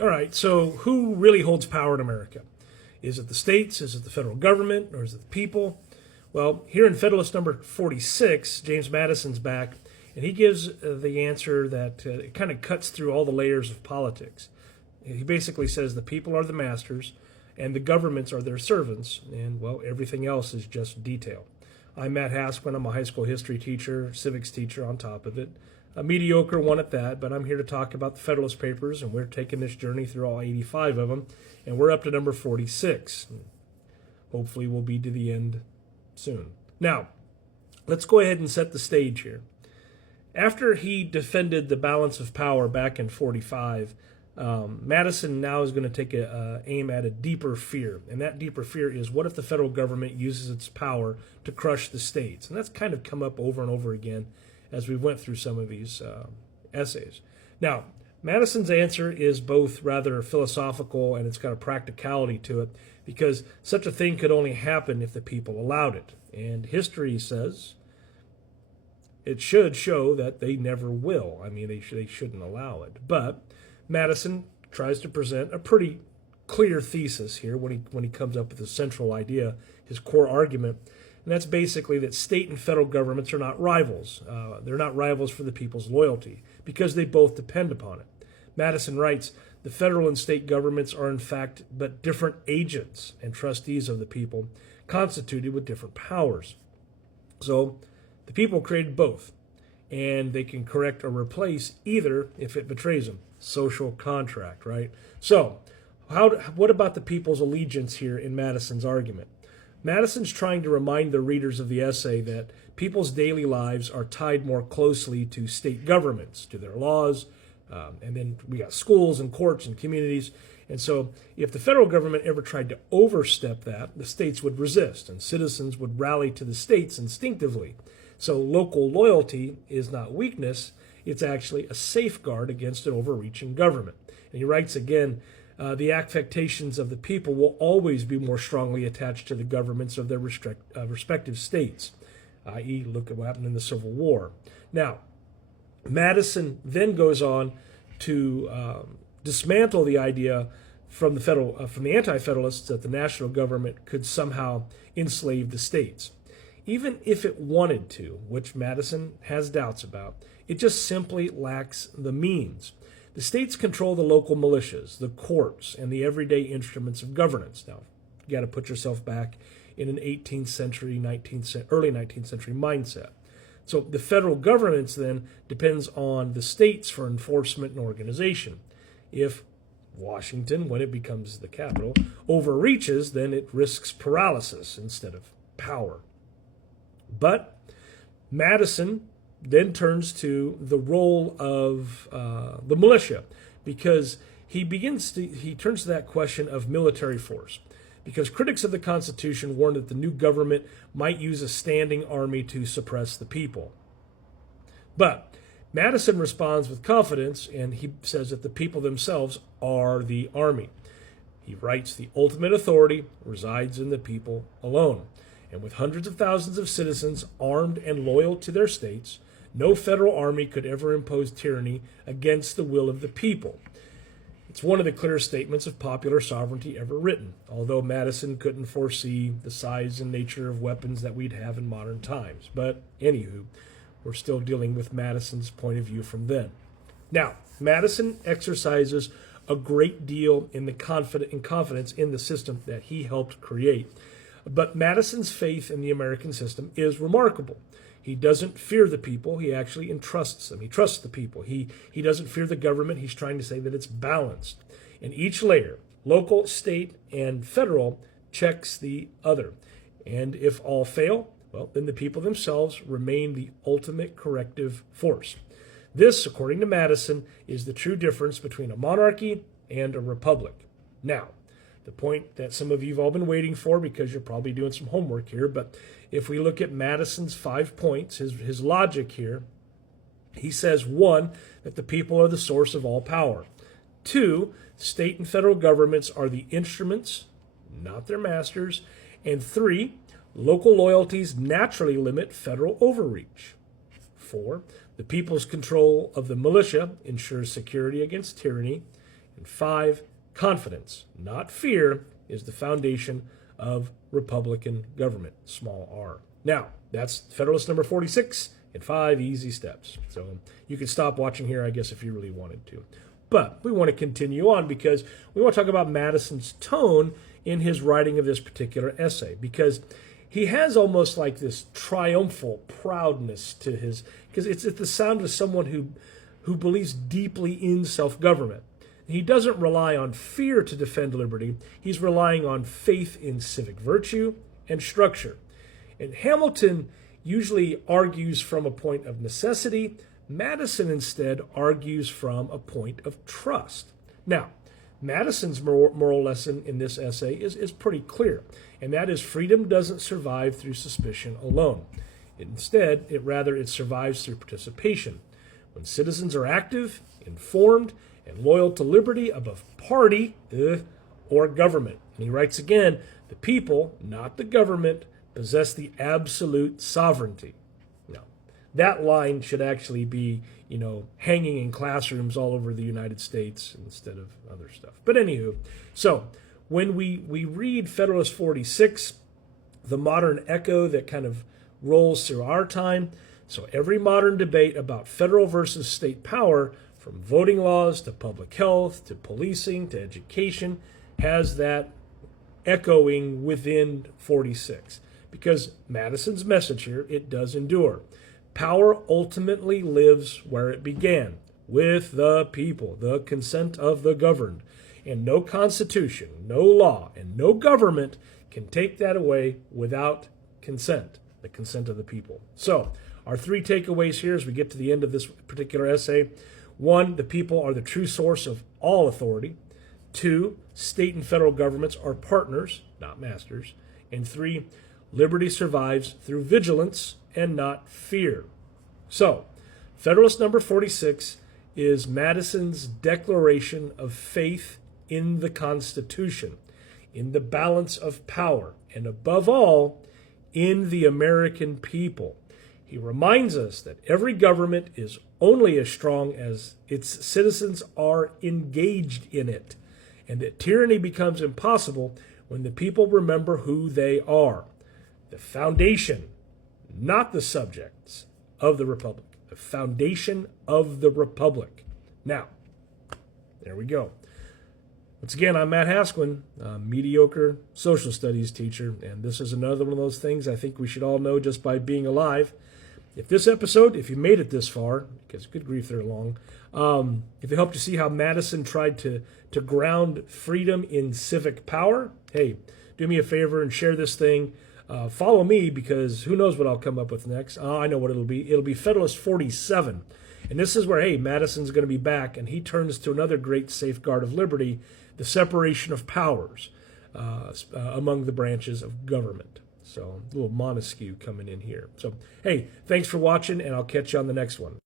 All right, so who really holds power in America? Is it the states? Is it the federal government? Or is it the people? Well, here in Federalist number 46, James Madison's back, and he gives the answer that it kind of cuts through all the layers of politics. He basically says the people are the masters, and the governments are their servants, and, well, everything else is just detail. I'm Matt Haskman. I'm a high school history teacher, civics teacher on top of it. A mediocre one at that, but I'm here to talk about the Federalist Papers, and we're taking this journey through all 85 of them, and we're up to number 46. Hopefully we'll be to the end soon. Now, let's go ahead and set the stage here. After he defended the balance of power back in 45, Madison now is going to take aim at a deeper fear, and that deeper fear is, what if the federal government uses its power to crush the states? And that's kind of come up over and over again as we went through some of these essays. Now, Madison's answer is both rather philosophical and it's got a practicality to it, because such a thing could only happen if the people allowed it. And history says it should show that they never will. I mean, they shouldn't allow it. But Madison tries to present a pretty clear thesis here when he comes up with the central idea, his core argument. And that's basically that state and federal governments are not rivals. They're not rivals for the people's loyalty because they both depend upon it. Madison writes, the federal and state governments are in fact but different agents and trustees of the people, constituted with different powers. So the people created both, and they can correct or replace either if it betrays them. Social contract, right? So what about the people's allegiance here in Madison's argument? Madison's trying to remind the readers of the essay that people's daily lives are tied more closely to state governments, to their laws, and then we got schools and courts and communities. And so if the federal government ever tried to overstep that, the states would resist, and citizens would rally to the states instinctively. So local loyalty is not weakness, it's actually a safeguard against an overreaching government. And he writes again, the affectations of the people will always be more strongly attached to the governments of their respective states, i.e., look at what happened in the Civil War. Now, Madison then goes on to dismantle the idea from the anti-federalists that the national government could somehow enslave the states. Even if it wanted to, which Madison has doubts about, it just simply lacks the means. The states control the local militias, the courts, and the everyday instruments of governance. Now, you got to put yourself back in an 18th century, early 19th century mindset. So the federal governance then depends on the states for enforcement and organization. If Washington, when it becomes the capital, overreaches, then it risks paralysis instead of power. But Madison then turns to the role of the militia, because he turns to that question of military force, because critics of the Constitution warned that the new government might use a standing army to suppress the people. But Madison responds with confidence, and he says that the people themselves are the army. He writes, the ultimate authority resides in the people alone. And with hundreds of thousands of citizens armed and loyal to their states, no federal army could ever impose tyranny against the will of the people. It's one of the clearest statements of popular sovereignty ever written, although Madison couldn't foresee the size and nature of weapons that we'd have in modern times. But anywho, we're still dealing with Madison's point of view from then. Now, Madison exercises a great deal in confidence in the system that he helped create. But Madison's faith in the American system is remarkable. He doesn't fear the people. He actually entrusts them. He trusts the people. He doesn't fear the government. He's trying to say that it's balanced. And each layer, local, state, and federal, checks the other. And if all fail, well, then the people themselves remain the ultimate corrective force. This, according to Madison, is the true difference between a monarchy and a republic. Now, the point that some of you have all been waiting for, because you're probably doing some homework here, but if we look at Madison's 5 points, his logic here, he says, 1, that the people are the source of all power. 2, state and federal governments are the instruments, not their masters. And 3, local loyalties naturally limit federal overreach. 4, the people's control of the militia ensures security against tyranny. And 5, confidence, not fear, is the foundation of Republican government, small r. Now, that's Federalist number 46 in 5 easy steps. So you could stop watching here, I guess, if you really wanted to. But we want to continue on because we want to talk about Madison's tone in his writing of this particular essay, because he has almost like this triumphal proudness to his, because it's the sound of someone who believes deeply in self-government. He doesn't rely on fear to defend liberty. He's relying on faith in civic virtue and structure. And Hamilton usually argues from a point of necessity. Madison instead argues from a point of trust. Now, Madison's moral lesson in this essay is pretty clear, and that is freedom doesn't survive through suspicion alone. Instead, it survives through participation. When citizens are active, informed, and loyal to liberty above party or government. And he writes again, the people, not the government, possess the absolute sovereignty. Now, that line should actually be, hanging in classrooms all over the United States instead of other stuff. But anywho, so when we read Federalist 46, the modern echo that kind of rolls through our time, so every modern debate about federal versus state power, from voting laws to public health to policing to education, has that echoing within 46. Because Madison's message here, it does endure. Power ultimately lives where it began, with the people, the consent of the governed. And no constitution, no law, and no government can take that away without consent, the consent of the people. So, our 3 takeaways here as we get to the end of this particular essay. 1, the people are the true source of all authority. 2, state and federal governments are partners, not masters. And 3, liberty survives through vigilance and not fear. So, Federalist number 46 is Madison's declaration of faith in the Constitution, in the balance of power, and above all, in the American people. He reminds us that every government is only as strong as its citizens are engaged in it, and that tyranny becomes impossible when the people remember who they are. The foundation, not the subjects, of the Republic. The foundation of the Republic. Now, there we go. Once again, I'm Matt Hasquin, a mediocre social studies teacher, and this is another one of those things I think we should all know just by being alive. If this episode, if you made it this far, because good grief, they're long, if it helped you see how Madison tried to ground freedom in civic power, hey, do me a favor and share this thing. Follow me, because who knows what I'll come up with next. I know what it'll be. It'll be Federalist 47. And this is where, hey, Madison's going to be back, and he turns to another great safeguard of liberty, the separation of powers among the branches of government. So a little Montesquieu coming in here. So, hey, thanks for watching, and I'll catch you on the next one.